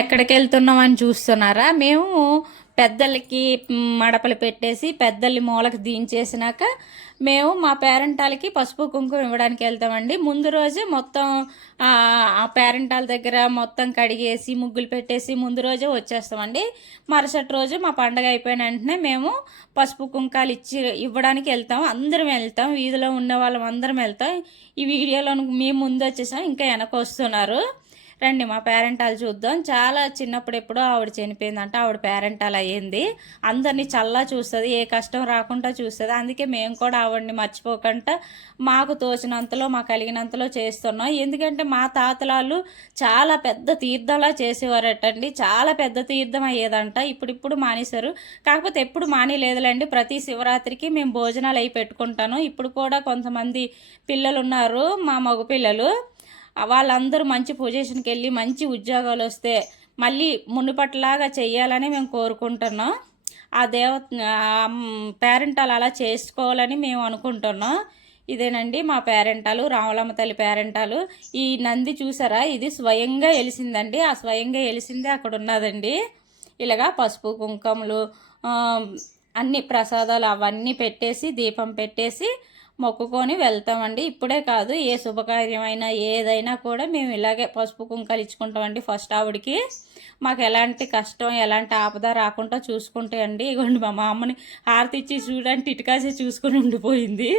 ఎక్కడికి వెళ్తున్నామని చూస్తున్నారా? మేము పెద్దలకి మడపలు పెట్టేసి పెద్దల్ని మూలకు దించేసినాక మేము మా పేరెంటాలకి పసుపు కుంకుమ ఇవ్వడానికి వెళ్తామండి. ముందు రోజే మొత్తం ఆ ఆ పేరెంటాల దగ్గర మొత్తం కడిగేసి ముగ్గులు పెట్టేసి ముందు రోజే వచ్చేస్తామండి. మరుసటి రోజు మా పండగ అయిపోయిన వెంటనే మేము పసుపు కుంకాలు ఇచ్చి ఇవ్వడానికి వెళ్తాం. అందరం వెళ్తాం. వీధిలో ఉన్న వాళ్ళం అందరం వెళ్తాం. ఈ వీడియోలో మేము ముందు వచ్చేసాం. ఇంకా వెనక వస్తున్నారు. రండి మా పేరెంటాలు చూద్దాం. చాలా చిన్నప్పుడు ఎప్పుడో ఆవిడ చనిపోయిందంట ఆవిడ పేరెంటాలు అయ్యింది. అందరినీ చల్లా చూస్తుంది ఏ కష్టం రాకుండా చూస్తుంది. అందుకే మేము కూడా ఆవిడని మర్చిపోకుండా మాకు తోచినంతలో మాకు కలిగినంతలో చేస్తున్నాం. ఎందుకంటే మా తాతలాలు చాలా పెద్ద తీర్థంలా చేసేవారటండి. చాలా పెద్ద తీర్థం అయ్యేదంట. ఇప్పుడిప్పుడు మానేశారు. కాకపోతే ఎప్పుడు మానేలేదులేండి. ప్రతి శివరాత్రికి మేము భోజనాలు అయి పెట్టుకుంటాను. ఇప్పుడు కూడా కొంతమంది పిల్లలు ఉన్నారు మా మగ పిల్లలు. వాళ్ళందరూ మంచి పొజిషన్కి వెళ్ళి మంచి ఉద్యోగాలు వస్తే మళ్ళీ మునుపట్లాగా చేయాలని మేము కోరుకుంటున్నాం. ఆ దేవ పేరెంటాలు అలా చేసుకోవాలని మేము అనుకుంటున్నాం. ఇదేనండి మా పేరెంటాలు రాములమ్మ తల్లి పేరెంటాలు ఈ నంది చూసారా? ఇది స్వయంగా వెలిసిందండి ఆ స్వయంగా వెలిసిందే అక్కడ ఉన్నదండి. ఇలాగా పసుపు కుంకుమలు అన్ని ప్రసాదాలు అవన్నీ పెట్టేసి దీపం పెట్టేసి మొక్కుకొని వెళ్తామండి. ఇప్పుడే కాదు ఏ శుభకార్యమైనా ఏదైనా కూడా మేము ఇలాగే పసుపు కుంకాలు ఇచ్చుకుంటామండి ఫస్ట్ ఆవిడకి. మాకు ఎలాంటి కష్టం ఎలాంటి ఆపద రాకుండా చూసుకుంటే అండి ఇగోండి మా అమ్మని హారతి ఇచ్చి చూడండి ఇటుకాసి చూసుకొని ఉండిపోయింది.